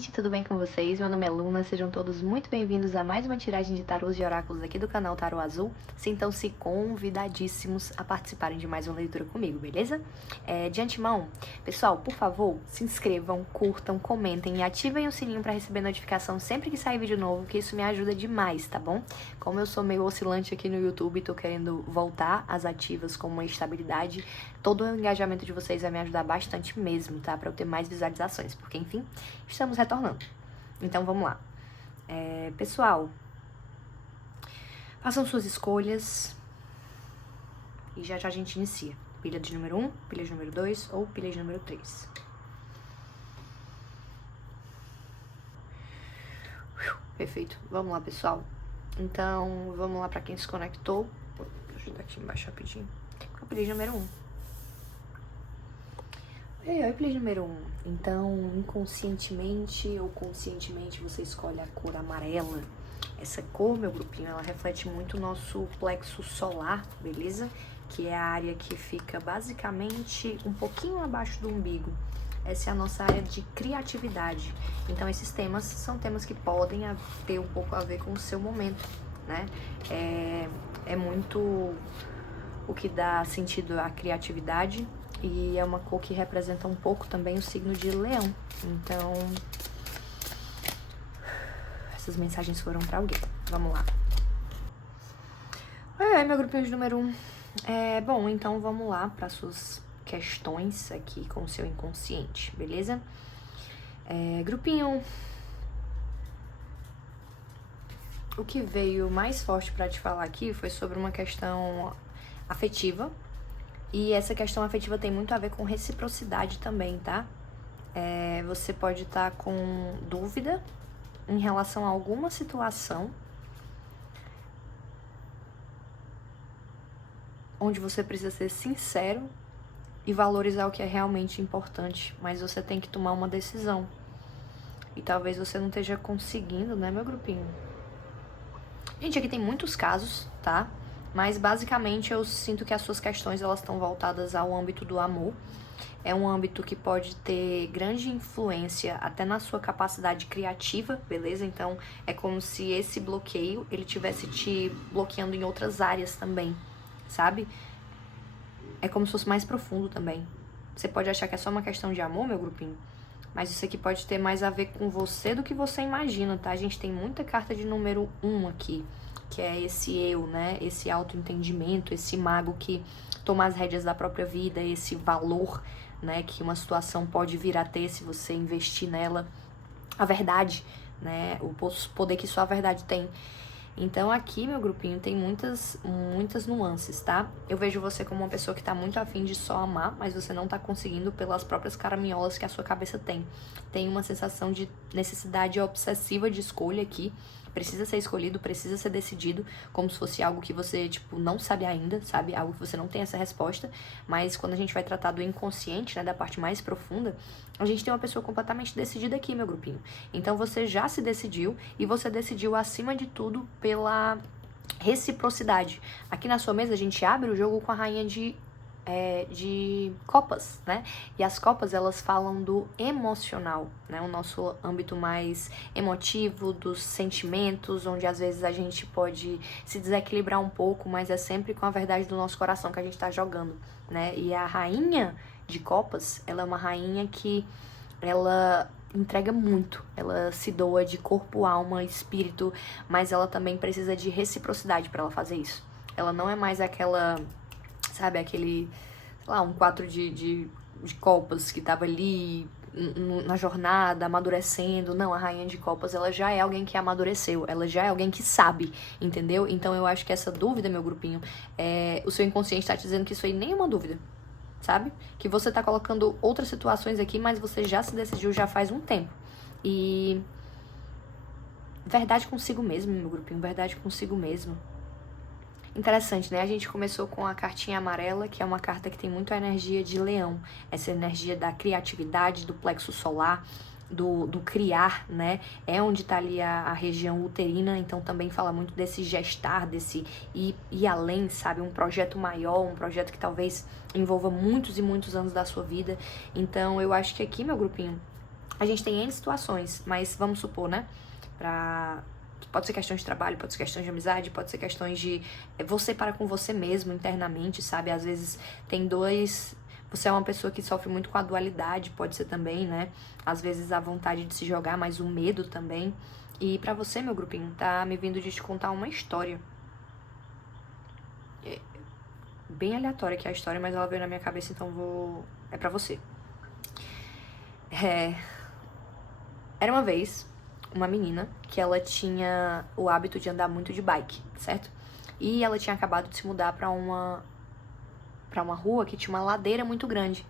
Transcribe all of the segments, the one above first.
gente, tudo bem com vocês? Meu nome é Luna, sejam todos muito bem-vindos a mais uma tiragem de tarôs e oráculos aqui do canal Tarô Azul. Sintam-se convidadíssimos a participarem de mais uma leitura comigo, beleza? De antemão, pessoal, por favor, se inscrevam, curtam, comentem e ativem o sininho para receber notificação sempre que sair vídeo novo, que isso me ajuda demais, tá bom? Como eu sou meio oscilante aqui no YouTube e tô querendo voltar às ativas com uma estabilidade, todo o engajamento de vocês vai me ajudar bastante mesmo, tá? Pra eu ter mais visualizações, porque enfim, estamos retornando. Então vamos lá. Pessoal, façam suas escolhas e já já a gente inicia. Pilha de número 1, pilha de número 2 ou pilha de número 3. Perfeito. Vamos lá, pessoal. Então, vamos lá pra quem se conectou. Deixa eu dar aqui embaixo rapidinho. Com a pilha de número 1. Oi, pilha de número 1. Então, inconscientemente ou conscientemente, você escolhe a cor amarela. Essa cor, meu grupinho, ela reflete muito o nosso plexo solar, beleza? Que é a área que fica basicamente um pouquinho abaixo do umbigo. Essa é a nossa área de criatividade. Então, esses temas são temas que podem ter um pouco a ver com o seu momento, né? É muito o que dá sentido à criatividade. E é uma cor que representa um pouco também o signo de Leão. Então, essas mensagens foram pra alguém. Vamos lá. Meu grupinho de número 1. Bom, então vamos lá para suas questões aqui com o seu inconsciente, beleza? Grupinho, o que veio mais forte para te falar aqui foi sobre uma questão afetiva. E essa questão afetiva tem muito a ver com reciprocidade também, tá? Você pode estar com dúvida em relação a alguma situação onde você precisa ser sincero e valorizar o que é realmente importante, mas você tem que tomar uma decisão. E talvez você não esteja conseguindo, né, meu grupinho? Gente, aqui tem muitos casos, tá? Mas basicamente eu sinto que as suas questões elas estão voltadas ao âmbito do amor. É um âmbito que pode ter grande influência até na sua capacidade criativa, beleza? Então é como se esse bloqueio ele tivesse te bloqueando em outras áreas também, sabe? É como se fosse mais profundo também. Você pode achar que é só uma questão de amor, meu grupinho, mas isso aqui pode ter mais a ver com você do que você imagina, tá? A gente tem muita carta de número 1 aqui, que é esse eu, né? Esse autoentendimento, esse mago que toma as rédeas da própria vida, esse valor, né? Que uma situação pode vir a ter se você investir nela. A verdade, né? O poder que só a verdade tem. Então aqui, meu grupinho, tem muitas nuances, tá? Eu vejo você como uma pessoa que tá muito afim de só amar, mas você não tá conseguindo pelas próprias caraminholas que a sua cabeça tem. Tem uma sensação de necessidade obsessiva de escolha aqui. Precisa ser escolhido, precisa ser decidido, como se fosse algo que você, tipo, não sabe ainda, sabe? Algo que você não tem essa resposta. Mas quando a gente vai tratar do inconsciente, né, da parte mais profunda, a gente tem uma pessoa completamente decidida aqui, meu grupinho. Então você já se decidiu e você decidiu, acima de tudo, pela reciprocidade. Aqui na sua mesa a gente abre o jogo com a rainha de copas, né? E as copas, elas falam do emocional, né? O nosso âmbito mais emotivo, dos sentimentos, onde às vezes a gente pode se desequilibrar um pouco, mas é sempre com a verdade do nosso coração que a gente tá jogando, né? E a rainha de copas, ela é uma rainha que ela entrega muito, ela se doa de corpo, alma, espírito, mas ela também precisa de reciprocidade para ela fazer isso. Ela não é mais aquela, sabe, aquele, sei lá, um 4 de copas que tava ali na jornada, amadurecendo. Não, a rainha de copas, ela já é alguém que amadureceu, ela já é alguém que sabe, entendeu? Então eu acho que essa dúvida, meu grupinho, o seu inconsciente tá te dizendo que isso aí nem é uma dúvida, sabe? Que você tá colocando outras situações aqui, mas você já se decidiu já faz um tempo. E verdade consigo mesmo, meu grupinho, verdade consigo mesmo. Interessante, né? A gente começou com a cartinha amarela, que é uma carta que tem muito a energia de leão. Essa energia da criatividade, do plexo solar, do criar, né? É onde tá ali a região uterina, então também fala muito desse gestar, desse ir além, sabe? Um projeto maior, um projeto que talvez envolva muitos e muitos anos da sua vida. Então eu acho que aqui, meu grupinho, A gente tem N situações, mas vamos supor, né? Pode ser questões de trabalho, pode ser questões de amizade, pode ser questões de você para com você mesmo internamente, sabe? Às vezes tem dois... Você é uma pessoa que sofre muito com a dualidade, pode ser também, né? Às vezes a vontade de se jogar, mas o medo também. E pra você, meu grupinho, tá me vindo de te contar uma história. É bem aleatória aqui a história, mas ela veio na minha cabeça, então é pra você. Era uma vez uma menina que ela tinha o hábito de andar muito de bike, certo? E ela tinha acabado de se mudar pra uma rua que tinha uma ladeira muito grande.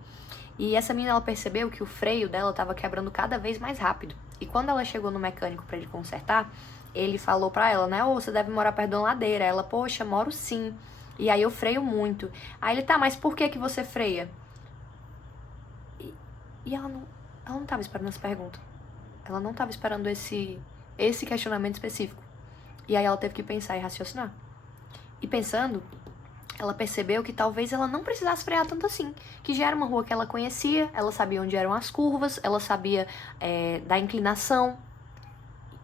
E essa menina, ela percebeu que o freio dela tava quebrando cada vez mais rápido. E quando ela chegou no mecânico pra ele consertar, ele falou pra ela, né? Você deve morar perto de uma ladeira. Ela, poxa, moro sim. E aí eu freio muito. Aí ele, tá, mas por que você freia? E ela não tava esperando essa pergunta. Ela não tava esperando esse questionamento específico. E aí ela teve que pensar e raciocinar. E pensando, ela percebeu que talvez ela não precisasse frear tanto assim. Que já era uma rua que ela conhecia, ela sabia onde eram as curvas, ela sabia da inclinação.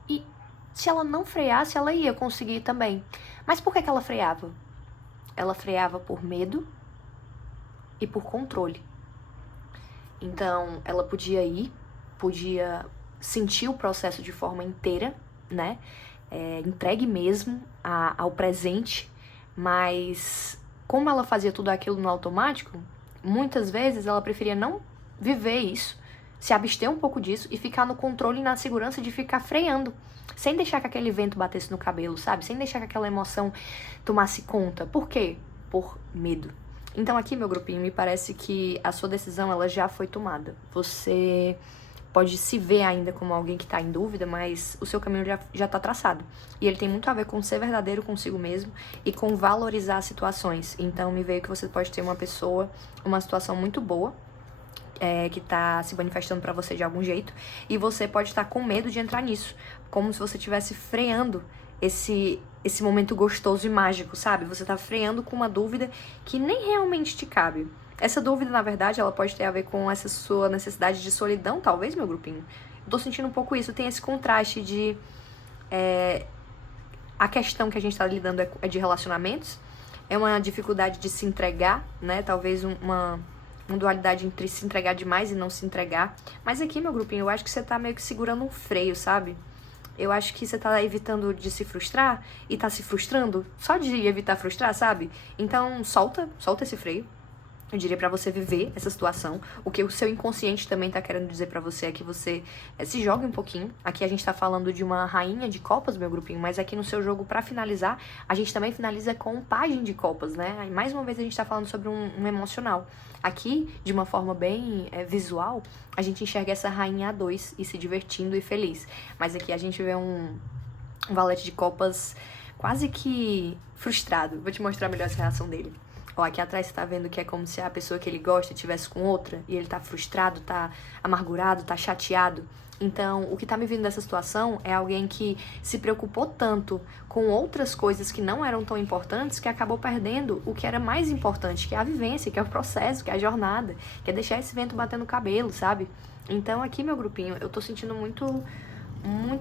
E se ela não freasse, ela ia conseguir também. Mas por que ela freava? Ela freava por medo e por controle. Então, ela podia podia sentir o processo de forma inteira, né? Entregue mesmo ao presente, mas como ela fazia tudo aquilo no automático, muitas vezes ela preferia não viver isso, se abster um pouco disso e ficar no controle e na segurança de ficar freando, sem deixar que aquele vento batesse no cabelo, sabe? Sem deixar que aquela emoção tomasse conta. Por quê? Por medo. Então aqui, meu grupinho, me parece que a sua decisão ela já foi tomada. Você pode se ver ainda como alguém que tá em dúvida, mas o seu caminho já tá traçado. E ele tem muito a ver com ser verdadeiro consigo mesmo e com valorizar as situações. Então me veio que você pode ter uma situação muito boa, que tá se manifestando pra você de algum jeito, e você pode estar com medo de entrar nisso, como se você estivesse freando esse momento gostoso e mágico, sabe? Você tá freando com uma dúvida que nem realmente te cabe. Essa dúvida, na verdade, ela pode ter a ver com essa sua necessidade de solidão, talvez, meu grupinho. Eu tô sentindo um pouco isso, tem esse contraste de... a questão que a gente tá lidando é de relacionamentos, é uma dificuldade de se entregar, né? Talvez uma dualidade entre se entregar demais e não se entregar. Mas aqui, meu grupinho, eu acho que você tá meio que segurando um freio, sabe? Eu acho que você tá evitando de se frustrar e tá se frustrando só de evitar frustrar, sabe? Então, solta esse freio. Eu diria pra você viver essa situação. O que o seu inconsciente também tá querendo dizer pra você é que você se jogue um pouquinho. Aqui a gente tá falando de uma rainha de copas, meu grupinho, mas aqui no seu jogo, pra finalizar, a gente também finaliza com um pajem de copas, né? E mais uma vez a gente tá falando sobre um emocional. Aqui, de uma forma bem visual, a gente enxerga essa rainha A2 e se divertindo e feliz. Mas aqui a gente vê um valete de copas quase que frustrado. Vou te mostrar melhor essa reação dele. Ó, aqui atrás você tá vendo que é como se a pessoa que ele gosta estivesse com outra e ele tá frustrado, tá amargurado, tá chateado. Então, o que tá me vindo dessa situação é alguém que se preocupou tanto com outras coisas que não eram tão importantes que acabou perdendo o que era mais importante, que é a vivência, que é o processo, que é a jornada, que é deixar esse vento bater no cabelo, sabe? Então, aqui, meu grupinho, eu tô sentindo muito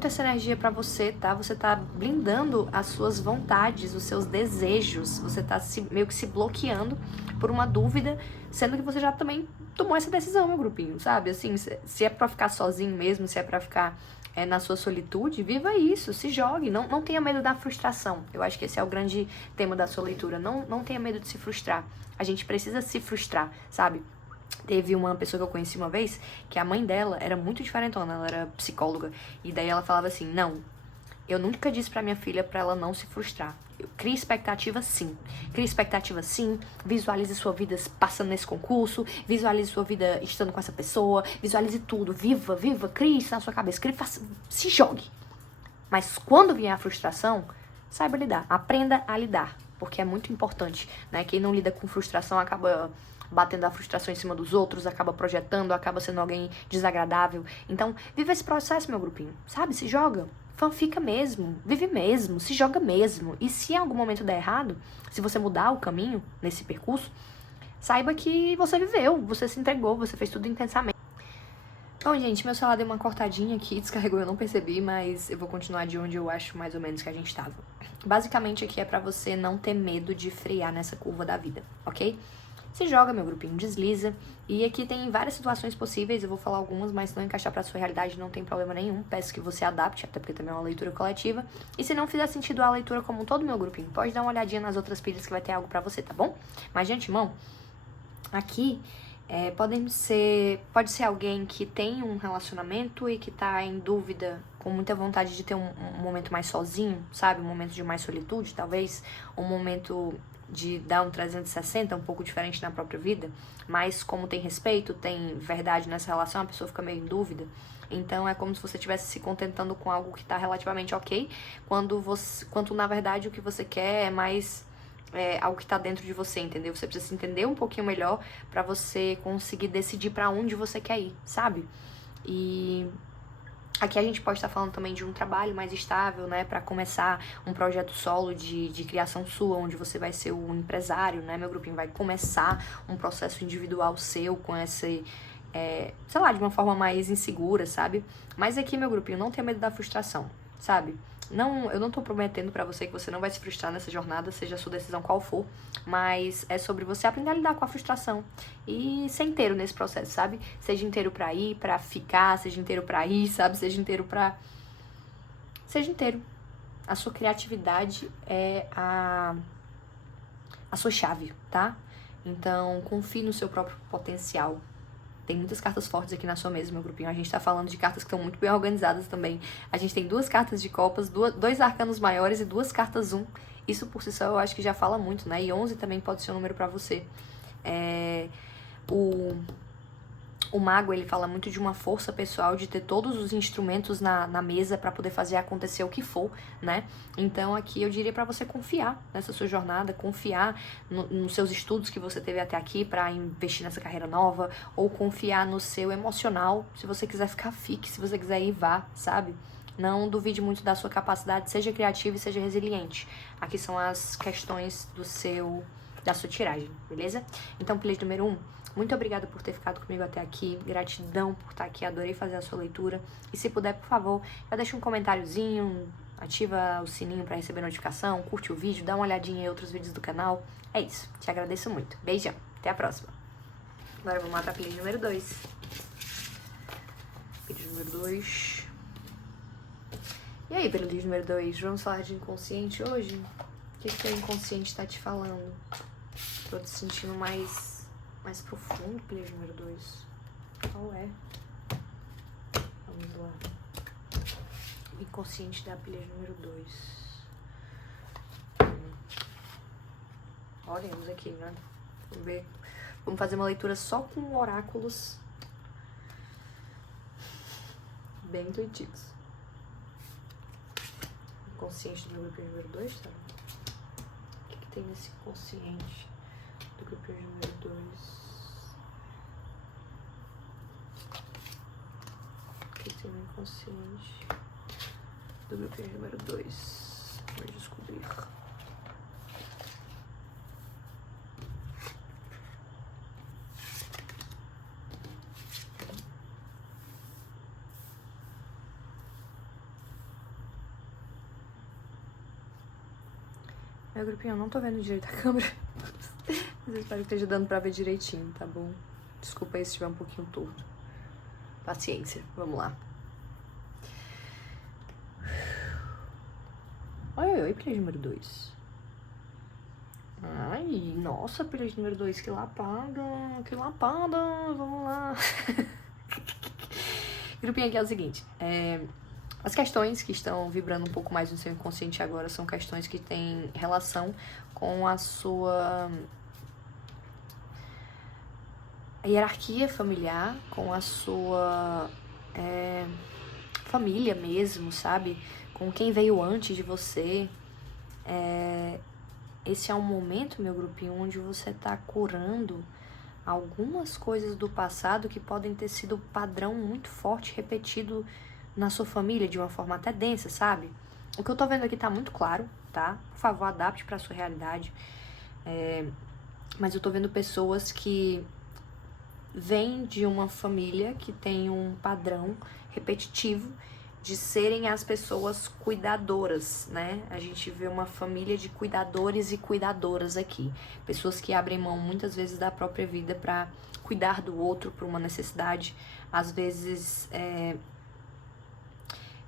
essa energia pra você, tá? Você tá blindando as suas vontades, os seus desejos. Você tá meio que se bloqueando por uma dúvida, sendo que você já também tomou essa decisão, meu grupinho, sabe? Assim, se é pra ficar sozinho mesmo, se é pra ficar na sua solitude, viva isso, se jogue. Não tenha medo da frustração. Eu acho que esse é o grande tema da sua leitura. Não tenha medo de se frustrar. A gente precisa se frustrar, sabe? Teve uma pessoa que eu conheci uma vez, que a mãe dela era muito diferentona, ela era psicóloga, e daí ela falava assim, não, eu nunca disse pra minha filha pra ela não se frustrar. Crie expectativa sim, visualize sua vida passando nesse concurso, visualize sua vida estando com essa pessoa, visualize tudo, viva, crie isso na sua cabeça, se jogue. Mas quando vier a frustração, saiba lidar, aprenda a lidar, porque é muito importante, né? Quem não lida com frustração acaba batendo a frustração em cima dos outros, acaba projetando, acaba sendo alguém desagradável. Então, viva esse processo, meu grupinho, sabe? Se joga, fanfica mesmo, vive mesmo, se joga mesmo. E se em algum momento der errado, se você mudar o caminho nesse percurso, saiba que você viveu, você se entregou, você fez tudo intensamente. Bom, gente, meu celular deu uma cortadinha aqui, descarregou, eu não percebi, mas eu vou continuar de onde eu acho mais ou menos que a gente tava. Basicamente aqui é pra você não ter medo de frear nessa curva da vida, ok? Se joga, meu grupinho, desliza. E aqui tem várias situações possíveis, eu vou falar algumas, mas se não encaixar pra sua realidade não tem problema nenhum. Peço que você adapte, até porque também é uma leitura coletiva. E se não fizer sentido a leitura como um todo, meu grupinho, pode dar uma olhadinha nas outras pilhas que vai ter algo pra você, tá bom? Mas de antemão, aqui pode ser alguém que tem um relacionamento e que tá em dúvida, com muita vontade de ter um momento mais sozinho, sabe? Um momento de mais solitude, talvez. Um momento de dar um 360, um pouco diferente na própria vida. Mas como tem respeito, tem verdade nessa relação, a pessoa fica meio em dúvida. Então é como se você estivesse se contentando com algo que tá relativamente ok, quando na verdade o que você quer é mais... algo que tá dentro de você, entendeu? Você precisa se entender um pouquinho melhor pra você conseguir decidir pra onde você quer ir, sabe? E aqui a gente pode estar falando também de um trabalho mais estável, né? Pra começar um projeto solo de criação sua, onde você vai ser o empresário, né? Meu grupinho vai começar um processo individual seu com esse... sei lá, de uma forma mais insegura, sabe? Mas aqui, meu grupinho, não tenha medo da frustração, sabe? Não, eu não tô prometendo pra você que você não vai se frustrar nessa jornada, seja a sua decisão qual for, mas é sobre você aprender a lidar com a frustração e ser inteiro nesse processo, sabe? Seja inteiro pra ir, pra ficar, seja inteiro pra ir, sabe? Seja inteiro pra... Seja inteiro. A sua criatividade é a sua chave, tá? Então, confie no seu próprio potencial. Tem muitas cartas fortes aqui na sua mesa, meu grupinho. A gente tá falando de cartas que estão muito bem organizadas também. A gente tem 2 cartas de copas, 2 arcanos maiores e 2 cartas 1. Isso por si só eu acho que já fala muito, né? E 11 também pode ser um número pra você. O mago, ele fala muito de uma força pessoal, de ter todos os instrumentos na mesa pra poder fazer acontecer o que for, né? Então aqui eu diria pra você confiar nessa sua jornada, confiar nos seus estudos que você teve até aqui pra investir nessa carreira nova, ou confiar no seu emocional. Se você quiser ficar, fique. Se você quiser ir, vá, sabe? Não duvide muito da sua capacidade, seja criativo e seja resiliente. Aqui são as questões da sua tiragem, beleza? Então, pilha número 1. Muito obrigada por ter ficado comigo até aqui. Gratidão por estar aqui. Adorei fazer a sua leitura. E se puder, por favor, já deixa um comentáriozinho, ativa o sininho para receber notificação, curte o vídeo, dá uma olhadinha em outros vídeos do canal. É isso. Te agradeço muito. Beijão. Até a próxima. Agora vamos lá para a pilha número 2. Pilha número 2. E aí, pilha número 2? Vamos falar de inconsciente hoje? O que o inconsciente está te falando? Tô te sentindo mais profundo, pilha número 2. Qual é? Vamos lá. O inconsciente da pilha número 2. Olhamos aqui, né? Vamos ver. Vamos fazer uma leitura só com oráculos bem intuitivos. Inconsciente do grupo número 2, tá? O que tem nesse inconsciente do grupo número 2? O que tem no inconsciente do grupo número 2? Vamos descobrir. Meu grupinho, eu não tô vendo direito a câmera. Mas eu espero que esteja dando pra ver direitinho, tá bom? Desculpa aí se estiver um pouquinho torto. Paciência, vamos lá. Oi, pilha número 2. Ai, nossa, pilha número 2, que lapada, vamos lá. Grupinho aqui é o seguinte, as questões que estão vibrando um pouco mais no seu inconsciente agora são questões que têm relação com a sua hierarquia familiar, com a sua família mesmo, sabe? Com quem veio antes de você. Esse é um momento, meu grupinho, onde você tá curando algumas coisas do passado que podem ter sido padrão muito forte, repetido na sua família, de uma forma até densa, sabe? O que eu tô vendo aqui tá muito claro, tá? Por favor, adapte pra sua realidade. Mas eu tô vendo pessoas que vem de uma família que tem um padrão repetitivo de serem as pessoas cuidadoras, né? A gente vê uma família de cuidadores e cuidadoras aqui. Pessoas que abrem mão muitas vezes da própria vida para cuidar do outro por uma necessidade. Às vezes,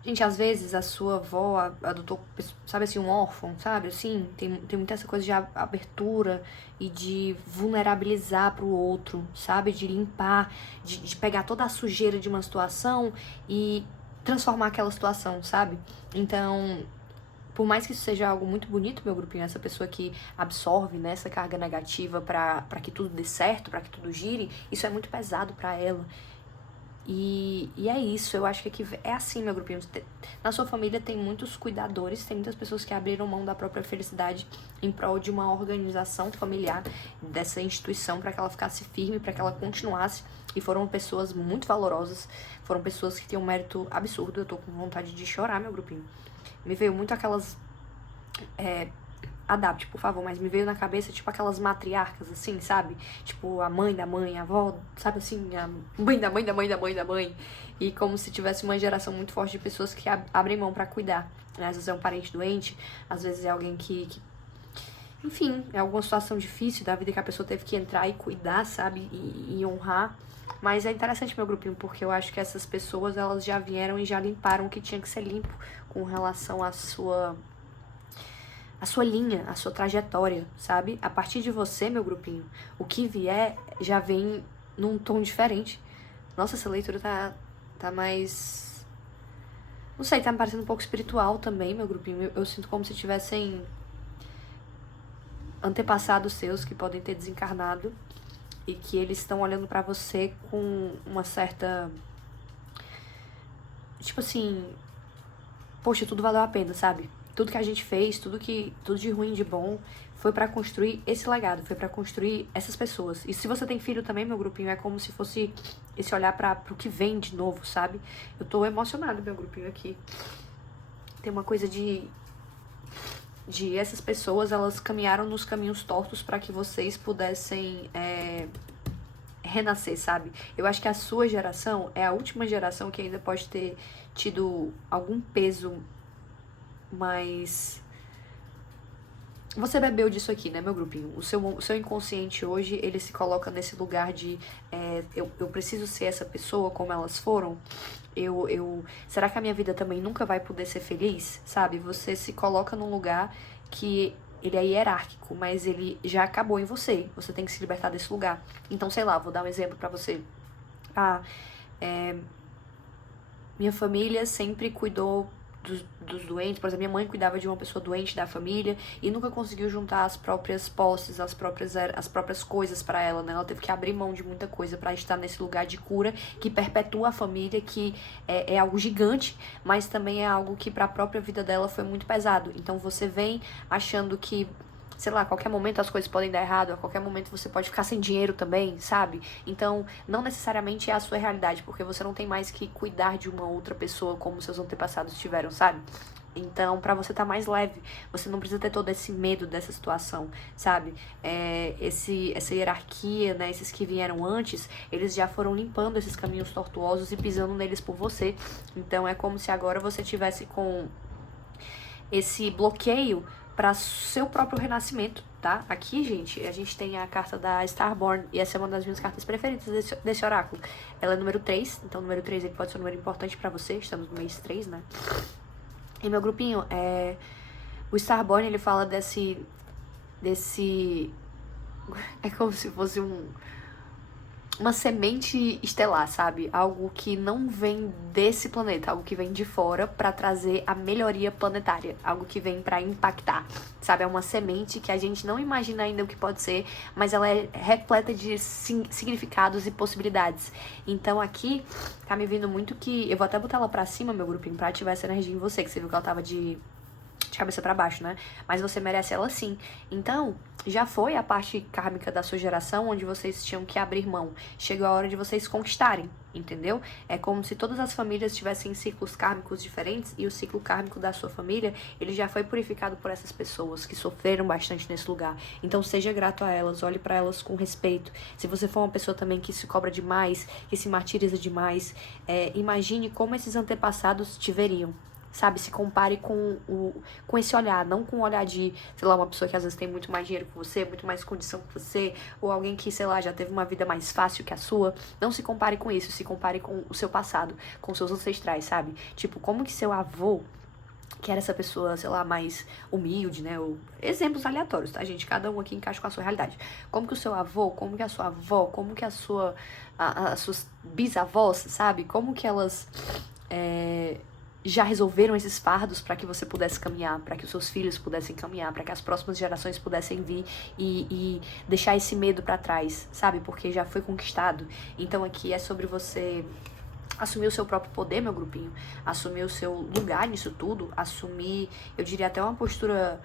gente, às vezes a sua avó adotou, sabe assim, um órfão, sabe? Assim, tem muita essa coisa de abertura e de vulnerabilizar pro outro, sabe? De limpar, de pegar toda a sujeira de uma situação e transformar aquela situação, sabe? Então, por mais que isso seja algo muito bonito, meu grupinho, essa pessoa que absorve, né, essa carga negativa pra que tudo dê certo, pra que tudo gire, isso é muito pesado pra ela. E é isso, eu acho que aqui é assim, meu grupinho. Na sua família tem muitos cuidadores, tem muitas pessoas que abriram mão da própria felicidade em prol de uma organização familiar, dessa instituição, para que ela ficasse firme, para que ela continuasse. E foram pessoas muito valorosas, foram pessoas que têm um mérito absurdo. Eu tô com vontade de chorar, meu grupinho. Me veio muito aquelas... adapte, por favor, mas me veio na cabeça, tipo, aquelas matriarcas, assim, sabe? Tipo, a mãe da mãe, a avó, sabe assim? A mãe da mãe da mãe da mãe da mãe. E como se tivesse uma geração muito forte de pessoas que abrem mão pra cuidar. Às vezes é um parente doente, às vezes é alguém que... Enfim, é alguma situação difícil da vida que a pessoa teve que entrar e cuidar, sabe? E honrar. Mas é interessante, meu grupinho, porque eu acho que essas pessoas, elas já vieram e já limparam o que tinha que ser limpo com relação à sua linha, a sua trajetória, sabe? A partir de você, meu grupinho, o que vier já vem num tom diferente. Nossa, essa leitura tá mais... Não sei, tá me parecendo um pouco espiritual também, meu grupinho. Eu sinto como se tivessem antepassados seus que podem ter desencarnado e que eles estão olhando pra você com uma certa... Tipo assim... Poxa, tudo valeu a pena, sabe? Tudo que a gente fez, tudo de ruim, de bom, foi pra construir esse legado, foi pra construir essas pessoas. E se você tem filho também, meu grupinho, é como se fosse esse olhar pro que vem de novo, sabe? Eu tô emocionada, meu grupinho, aqui. Tem uma coisa de essas pessoas, elas caminharam nos caminhos tortos pra que vocês pudessem renascer, sabe? Eu acho que a sua geração é a última geração que ainda pode ter tido algum peso, mas você bebeu disso aqui, né, meu grupinho? O seu inconsciente hoje, ele se coloca nesse lugar de eu preciso ser essa pessoa como elas foram. Será que a minha vida também nunca vai poder ser feliz? Sabe? Você se coloca num lugar que ele é hierárquico, mas ele já acabou em você. Você tem que se libertar desse lugar. Então, sei lá, vou dar um exemplo pra você. Minha família sempre cuidou dos doentes. Por exemplo, minha mãe cuidava de uma pessoa doente da família e nunca conseguiu juntar as próprias posses, as próprias coisas pra ela, né? Ela teve que abrir mão de muita coisa pra estar nesse lugar de cura que perpetua a família, que é algo gigante, mas também é algo que pra própria vida dela foi muito pesado. Então você vem achando que, sei lá, a qualquer momento as coisas podem dar errado, a qualquer momento você pode ficar sem dinheiro também, sabe? Então, não necessariamente é a sua realidade, porque você não tem mais que cuidar de uma outra pessoa como seus antepassados tiveram, sabe? Então, pra você tá mais leve, você não precisa ter todo esse medo dessa situação, sabe? Essa hierarquia, né, esses que vieram antes, eles já foram limpando esses caminhos tortuosos e pisando neles por você. Então, é como se agora você tivesse com esse bloqueio para seu próprio renascimento, tá? Aqui, gente, a gente tem a carta da Starborn, e essa é uma das minhas cartas preferidas desse oráculo. Ela é número 3, então número 3 aqui pode ser um número importante pra você, estamos no mês 3, né? E meu grupinho, o Starborn, ele fala desse... É como se fosse uma semente estelar, sabe? Algo que não vem desse planeta, algo que vem de fora pra trazer a melhoria planetária, algo que vem pra impactar, sabe? É uma semente que a gente não imagina ainda o que pode ser, mas ela é repleta de significados e possibilidades. Então aqui tá me vindo muito que... Eu vou até botar ela pra cima, meu grupinho, pra ativar essa energia em você, que você viu que ela tava de de cabeça pra baixo, né? Mas você merece ela sim. Então, já foi a parte kármica da sua geração onde vocês tinham que abrir mão. Chegou a hora de vocês conquistarem, entendeu? É como se todas as famílias tivessem ciclos kármicos diferentes e o ciclo kármico da sua família, ele já foi purificado por essas pessoas que sofreram bastante nesse lugar. Então, seja grato a elas, olhe pra elas com respeito. Se você for uma pessoa também que se cobra demais, que se martiriza demais, imagine como esses antepassados te veriam. Sabe, se compare com esse olhar, não com o olhar de, sei lá, uma pessoa que às vezes tem muito mais dinheiro que você, muito mais condição que você, ou alguém que, sei lá, já teve uma vida mais fácil que a sua. Não se compare com isso, se compare com o seu passado, com seus ancestrais, sabe? Tipo, como que seu avô, que era essa pessoa, sei lá, mais humilde, né? Ou exemplos aleatórios, tá, gente? Cada um aqui encaixa com a sua realidade. Como que o seu avô, como que a sua avó, como que as suas bisavós, sabe? Como que elas já resolveram esses fardos para que você pudesse caminhar, para que os seus filhos pudessem caminhar, para que as próximas gerações pudessem vir e deixar esse medo para trás, sabe? Porque já foi conquistado. Então aqui é sobre você assumir o seu próprio poder, meu grupinho, assumir o seu lugar nisso tudo, assumir, eu diria até uma postura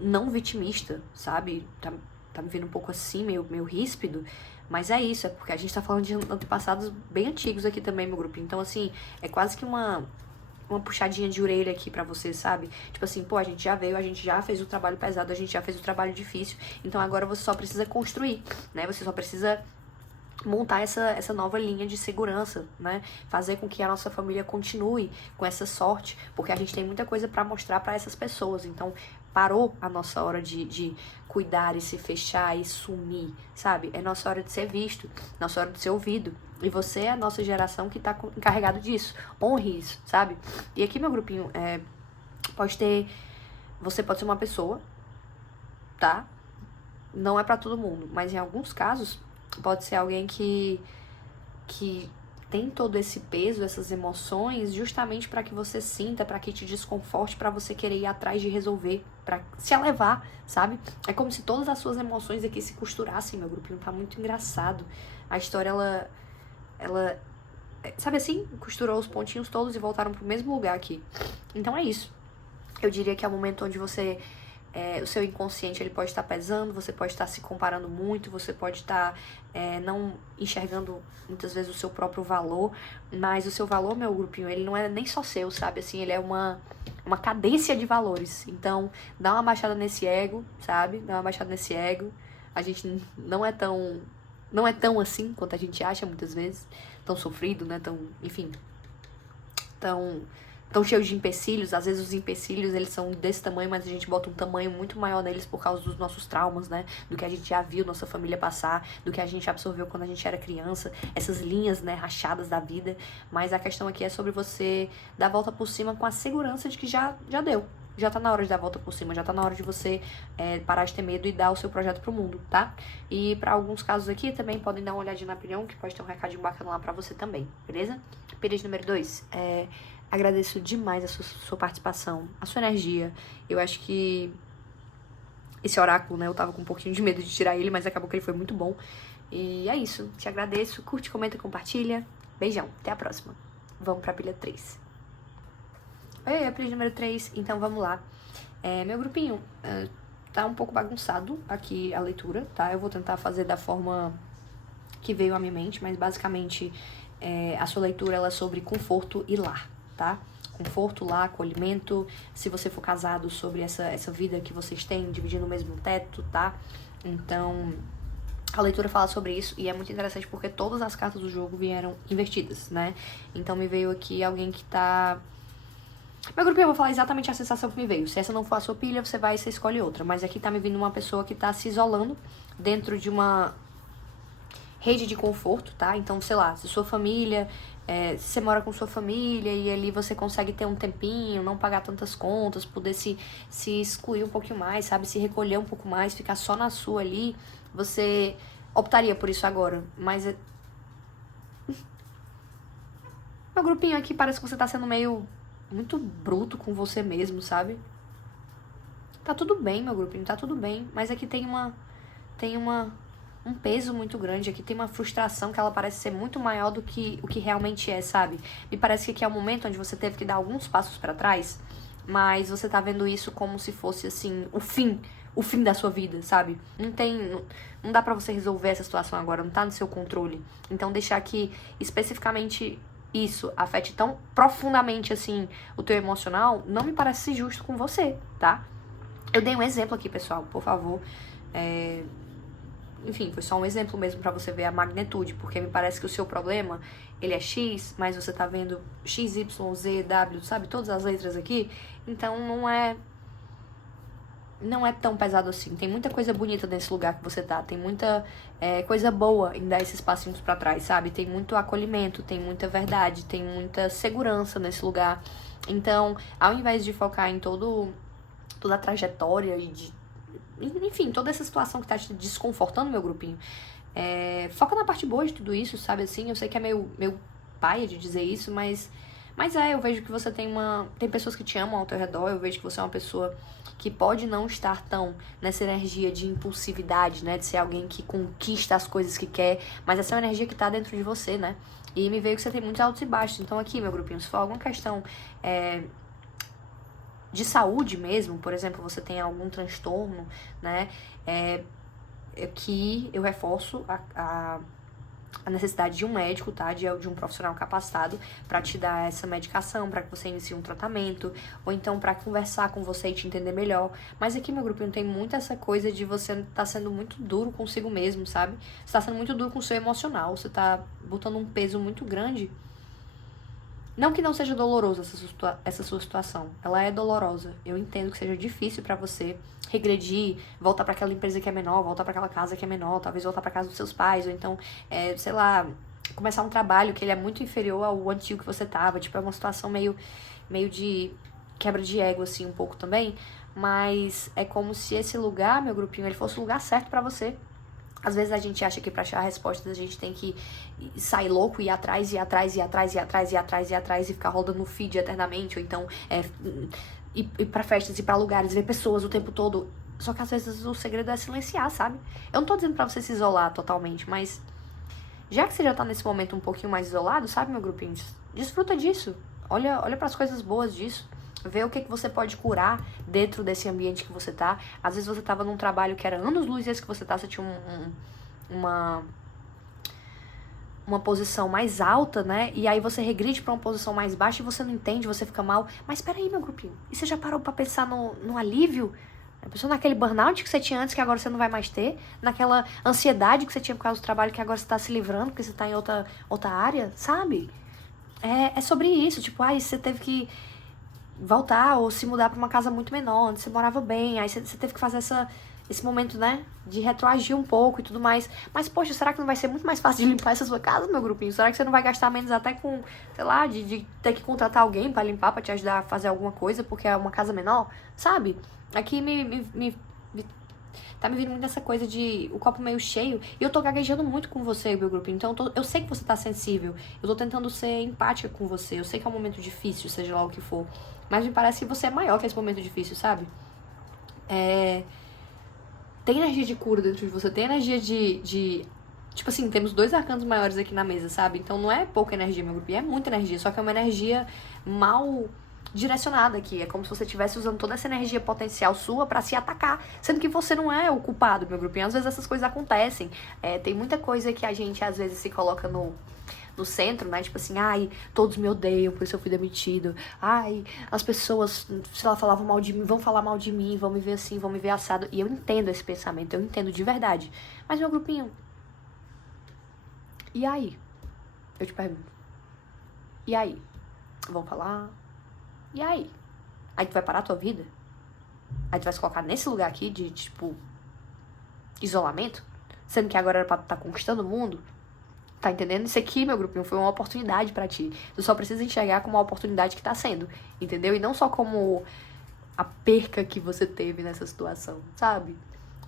não vitimista, sabe? Tá me vendo um pouco assim, meio ríspido, mas é isso, é porque a gente tá falando de antepassados bem antigos aqui também, meu grupinho. Então, assim, é quase que uma puxadinha de orelha aqui pra você, sabe? Tipo assim, pô, a gente já veio, a gente já fez o trabalho pesado, a gente já fez o trabalho difícil, então agora você só precisa construir, né? Você só precisa montar essa nova linha de segurança, né? Fazer com que a nossa família continue com essa sorte, porque a gente tem muita coisa pra mostrar pra essas pessoas. Então, parou a nossa hora de cuidar e se fechar e sumir, sabe? É nossa hora de ser visto, nossa hora de ser ouvido. E você é a nossa geração que tá encarregado disso. Honre isso, sabe? E aqui, meu grupinho, você pode ser uma pessoa, tá? Não é pra todo mundo, mas em alguns casos pode ser alguém que tem todo esse peso, essas emoções, justamente para que você sinta, para que te desconforte, para você querer ir atrás de resolver, para se elevar, sabe? É como se todas as suas emoções aqui se costurassem, meu grupinho, tá muito engraçado. A história, ela sabe assim, costurou os pontinhos todos e voltaram pro mesmo lugar aqui. Então é isso. Eu diria que é o momento onde você o seu inconsciente ele pode estar pesando, você pode estar se comparando muito, você pode estar não enxergando muitas vezes o seu próprio valor, mas o seu valor, meu grupinho, ele não é nem só seu, sabe? Assim, ele é uma cadência de valores. Então, dá uma baixada nesse ego, sabe? Dá uma baixada nesse ego. A gente não é tão assim quanto a gente acha muitas vezes, tão sofrido, né? Tão, enfim, tão cheios de empecilhos. Às vezes os empecilhos, eles são desse tamanho, mas a gente bota um tamanho muito maior neles por causa dos nossos traumas, né? Do que a gente já viu nossa família passar, do que a gente absorveu quando a gente era criança, essas linhas, né, rachadas da vida. Mas a questão aqui é sobre você dar a volta por cima com a segurança de que já deu. Já tá na hora de dar a volta por cima, já tá na hora de você parar de ter medo e dar o seu projeto pro mundo, tá? E pra alguns casos aqui, também podem dar uma olhadinha na opinião, que pode ter um recadinho bacana lá pra você também, beleza? Pedido número 2, agradeço demais a sua participação, a sua energia. Eu acho que esse oráculo, né, eu tava com um pouquinho de medo de tirar ele, mas acabou que ele foi muito bom. E é isso, te agradeço, curte, comenta, compartilha. Beijão, até a próxima. Vamos pra pilha 3. Oi, a pilha número 3, então vamos lá. Meu grupinho, tá um pouco bagunçado aqui a leitura, tá? Eu vou tentar fazer da forma que veio à minha mente, mas basicamente a sua leitura ela é sobre conforto e lar, tá? Conforto, lar, acolhimento, se você for casado, sobre essa vida que vocês têm, dividindo o mesmo teto, tá? Então, a leitura fala sobre isso e é muito interessante porque todas as cartas do jogo vieram invertidas, né? Então me veio aqui alguém que tá... Meu grupinho, eu vou falar exatamente a sensação que me veio. Se essa não for a sua pilha, você vai e você escolhe outra. Mas aqui tá me vindo uma pessoa que tá se isolando dentro de uma rede de conforto, tá? Então, sei lá, se sua família... se você mora com sua família e ali você consegue ter um tempinho, não pagar tantas contas, poder se excluir um pouquinho mais, sabe? Se recolher um pouco mais, ficar só na sua ali, você optaria por isso agora. Mas... Meu grupinho aqui parece que você tá sendo meio... muito bruto com você mesmo, sabe? Tá tudo bem, meu grupinho, tá tudo bem. Mas aqui tem um peso muito grande. Aqui tem uma frustração que ela parece ser muito maior do que o que realmente é, sabe? Me parece que aqui é o momento onde você teve que dar alguns passos pra trás mas você tá vendo isso como se fosse, assim, o fim da sua vida, sabe? Não dá pra você resolver essa situação agora, não tá no seu controle. Então deixar que especificamente isso afete tão profundamente, assim, o teu emocional, não me parece justo com você, tá? Eu dei um exemplo aqui, pessoal, por favor. Enfim, foi só um exemplo mesmo pra você ver a magnitude, porque me parece que o seu problema, ele é X, mas você tá vendo X, Y, Z, W, sabe? Todas as letras aqui. Então não é tão pesado assim. Tem muita coisa bonita nesse lugar que você tá. Tem muita coisa boa em dar esses passinhos pra trás, sabe? Tem muito acolhimento, tem muita verdade, tem muita segurança nesse lugar. Então, ao invés de focar em toda a trajetória enfim, toda essa situação que tá te desconfortando, meu grupinho, foca na parte boa de tudo isso, sabe assim? Eu sei que é meio paia de dizer isso, mas eu vejo que você tem pessoas que te amam ao teu redor, eu vejo que você é uma pessoa que pode não estar tão nessa energia de impulsividade, né? De ser alguém que conquista as coisas que quer, mas essa é uma energia que tá dentro de você, né? E me veio que você tem muitos altos e baixos. Então aqui, meu grupinho, se for alguma questão de saúde mesmo, por exemplo, você tem algum transtorno, né? Que eu reforço a necessidade de um médico, tá? De um profissional capacitado pra te dar essa medicação, pra que você inicie um tratamento, ou então pra conversar com você e te entender melhor. Mas aqui, meu grupinho, tem muito essa coisa de você tá sendo muito duro consigo mesmo, sabe? Você tá sendo muito duro com o seu emocional, você tá botando um peso muito grande. Não que não seja doloroso essa sua situação, ela é dolorosa. Eu entendo que seja difícil pra você regredir, voltar pra aquela empresa que é menor, voltar pra aquela casa que é menor, talvez voltar pra casa dos seus pais, ou então, sei lá, começar um trabalho que ele é muito inferior ao antigo que você tava. Tipo, é uma situação meio de quebra de ego, assim, um pouco também. Mas é como se esse lugar, meu grupinho, ele fosse o lugar certo pra você. Às vezes a gente acha que pra achar respostas a gente tem que sair louco, ir atrás, ir atrás, ir atrás, ir atrás, ir atrás, ir atrás e ficar rodando no feed eternamente, ou então ir pra festas, ir pra lugares, ver pessoas o tempo todo. Só que às vezes o segredo é silenciar, sabe? Eu não tô dizendo pra você se isolar totalmente, mas já que você já tá nesse momento um pouquinho mais isolado, sabe, meu grupinho? Desfruta disso. Olha pras coisas boas disso. Vê o que você pode curar dentro desse ambiente que você tá. Às vezes você tava num trabalho que era anos-luz esse que você tá, você tinha uma posição mais alta, né? E aí você regride pra uma posição mais baixa e você não entende, você fica mal. Mas peraí, meu grupinho, e você já parou pra pensar no alívio? A pessoa naquele burnout que você tinha antes, que agora você não vai mais ter? Naquela ansiedade que você tinha por causa do trabalho, que agora você tá se livrando, porque você tá em outra área, sabe? É sobre isso, tipo, você teve que voltar ou se mudar pra uma casa muito menor, onde você morava bem, aí você teve que fazer esse momento, né, de retroagir um pouco e tudo mais. Mas, poxa, será que não vai ser muito mais fácil de limpar essa sua casa, meu grupinho? Será que você não vai gastar menos até com, sei lá, de ter que contratar alguém pra limpar, pra te ajudar a fazer alguma coisa, porque é uma casa menor, sabe? Aqui tá me vindo muito essa coisa de o copo meio cheio. E eu tô gaguejando muito com você, meu grupo. Então eu sei que você tá sensível. Eu tô tentando ser empática com você. Eu sei que é um momento difícil, seja lá o que for. Mas me parece que você é maior que esse momento difícil, sabe? Tem energia de cura dentro de você. Tem energia de... Tipo assim, temos 2 arcanos maiores aqui na mesa, sabe? Então não é pouca energia, meu grupo. É muita energia. Só que é uma energia mal direcionada aqui. É como se você estivesse usando toda essa energia potencial sua pra se atacar, sendo que você não é o culpado, meu grupinho. Às vezes essas coisas acontecem. Tem muita coisa que a gente às vezes se coloca no centro, né? Tipo assim, todos me odeiam, por isso eu fui demitido. As pessoas, sei lá, falavam mal de mim, vão falar mal de mim, vão me ver assim, vão me ver assado. E eu entendo esse pensamento, eu entendo de verdade. Mas, meu grupinho, e aí? Eu te pergunto. E aí? Vão falar? E aí? Aí tu vai parar a tua vida? Aí tu vai se colocar nesse lugar aqui de, tipo, isolamento? Sendo que agora era pra tu tá conquistando o mundo? Tá entendendo? Isso aqui, meu grupinho, foi uma oportunidade pra ti. Tu só precisa enxergar como uma oportunidade que tá sendo, entendeu? E não só como a perca que você teve nessa situação, sabe?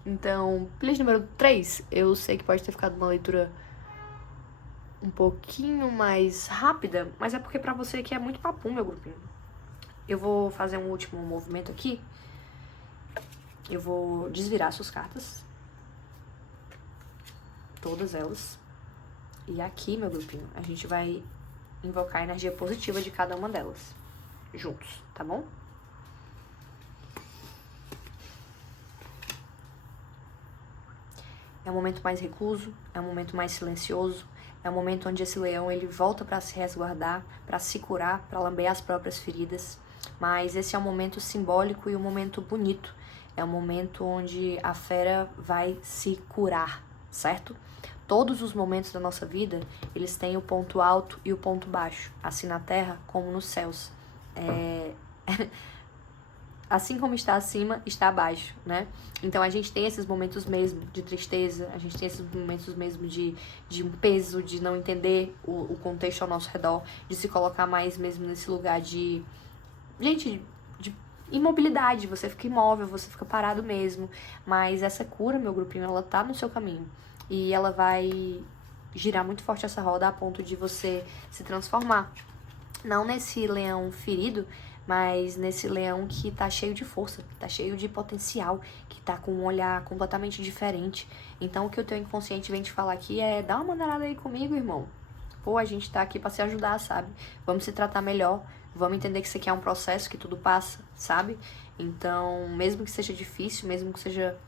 Então, please número 3, eu sei que pode ter ficado uma leitura um pouquinho mais rápida, mas é porque pra você aqui é muito papum, meu grupinho. Eu vou fazer um último movimento aqui. Eu vou desvirar suas cartas. Todas elas. E aqui, meu grupinho, a gente vai invocar a energia positiva de cada uma delas. Juntos, tá bom? É um momento mais recluso, é um momento mais silencioso, é um momento onde esse leão ele volta para se resguardar, para se curar, para lamber as próprias feridas. Mas esse é um momento simbólico e um momento bonito. É um momento onde a fera vai se curar, certo? Todos os momentos da nossa vida, eles têm o ponto alto e o ponto baixo, assim na terra como nos céus. Assim como está acima, está abaixo, né? Então a gente tem esses momentos mesmo de tristeza, a gente tem esses momentos mesmo de um peso, de não entender o contexto ao nosso redor, de se colocar mais mesmo nesse lugar de... Gente, de imobilidade, você fica imóvel, você fica parado mesmo. Mas essa cura, meu grupinho, ela tá no seu caminho. E ela vai girar muito forte essa roda a ponto de você se transformar. Não nesse leão ferido, mas nesse leão que tá cheio de força, que tá cheio de potencial, que tá com um olhar completamente diferente. Então o que o teu inconsciente vem te falar aqui é: dá uma maneirada aí comigo, irmão. Pô, a gente tá aqui pra se ajudar, sabe? Vamos se tratar melhor, vamos entender que isso aqui é um processo, que tudo passa, sabe? Então, mesmo que seja difícil, mesmo que seja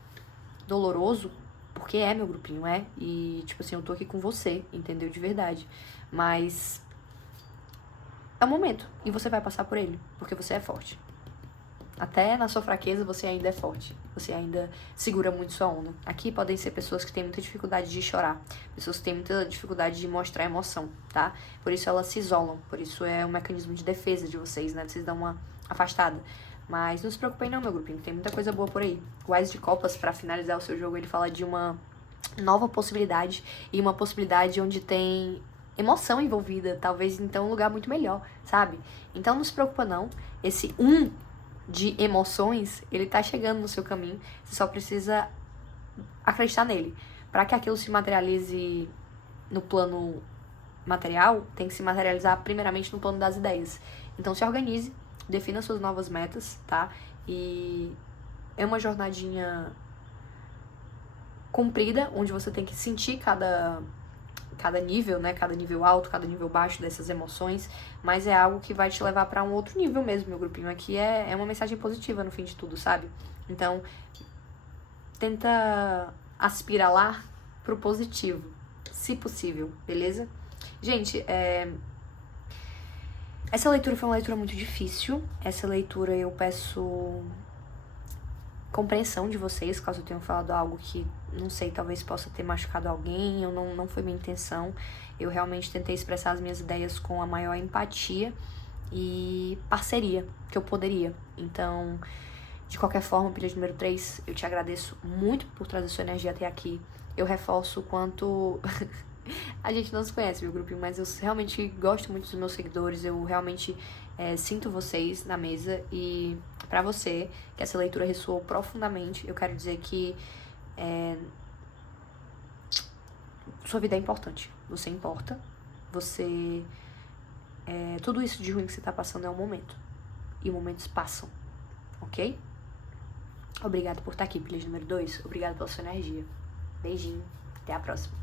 doloroso, porque é, meu grupinho, é. E, tipo assim, eu tô aqui com você, entendeu? De verdade. Mas é o momento, e você vai passar por ele, porque você é forte. Até na sua fraqueza você ainda é forte, você ainda segura muito sua onda. Aqui podem ser pessoas que têm muita dificuldade de chorar, pessoas que têm muita dificuldade de mostrar emoção, tá? Por isso elas se isolam, por isso é um mecanismo de defesa de vocês, né? Vocês dão uma afastada. Mas não se preocupem não, meu grupinho, tem muita coisa boa por aí. O Ás de Copas, pra finalizar o seu jogo, ele fala de uma nova possibilidade, e uma possibilidade onde tem emoção envolvida, talvez então um lugar muito melhor, sabe? Então não se preocupa não, esse de emoções, ele tá chegando no seu caminho, você só precisa acreditar nele. Para que aquilo se materialize no plano material, tem que se materializar primeiramente no plano das ideias. Então se organize, defina suas novas metas, tá? E é uma jornadinha comprida, onde você tem que sentir cada nível, né? Cada nível alto, cada nível baixo dessas emoções, mas é algo que vai te levar para um outro nível mesmo, meu grupinho. Aqui é uma mensagem positiva no fim de tudo, sabe? Então, tenta aspirar lá pro positivo, se possível, beleza? Gente, essa leitura foi uma leitura muito difícil. Essa leitura eu peço compreensão de vocês, caso eu tenha falado algo que, não sei, talvez possa ter machucado alguém, ou não foi minha intenção. Eu realmente tentei expressar as minhas ideias com a maior empatia e parceria que eu poderia. Então, de qualquer forma, pilha número 3, eu te agradeço muito por trazer sua energia até aqui. Eu reforço o quanto... A gente não se conhece, meu grupinho, mas eu realmente gosto muito dos meus seguidores, eu realmente sinto vocês na mesa, e pra você, que essa leitura ressoou profundamente, eu quero dizer que sua vida é importante, você importa, você... tudo isso de ruim que você tá passando é um momento, e momentos passam, ok? Obrigado por estar aqui, pilha número 2, obrigado pela sua energia. Beijinho, até a próxima.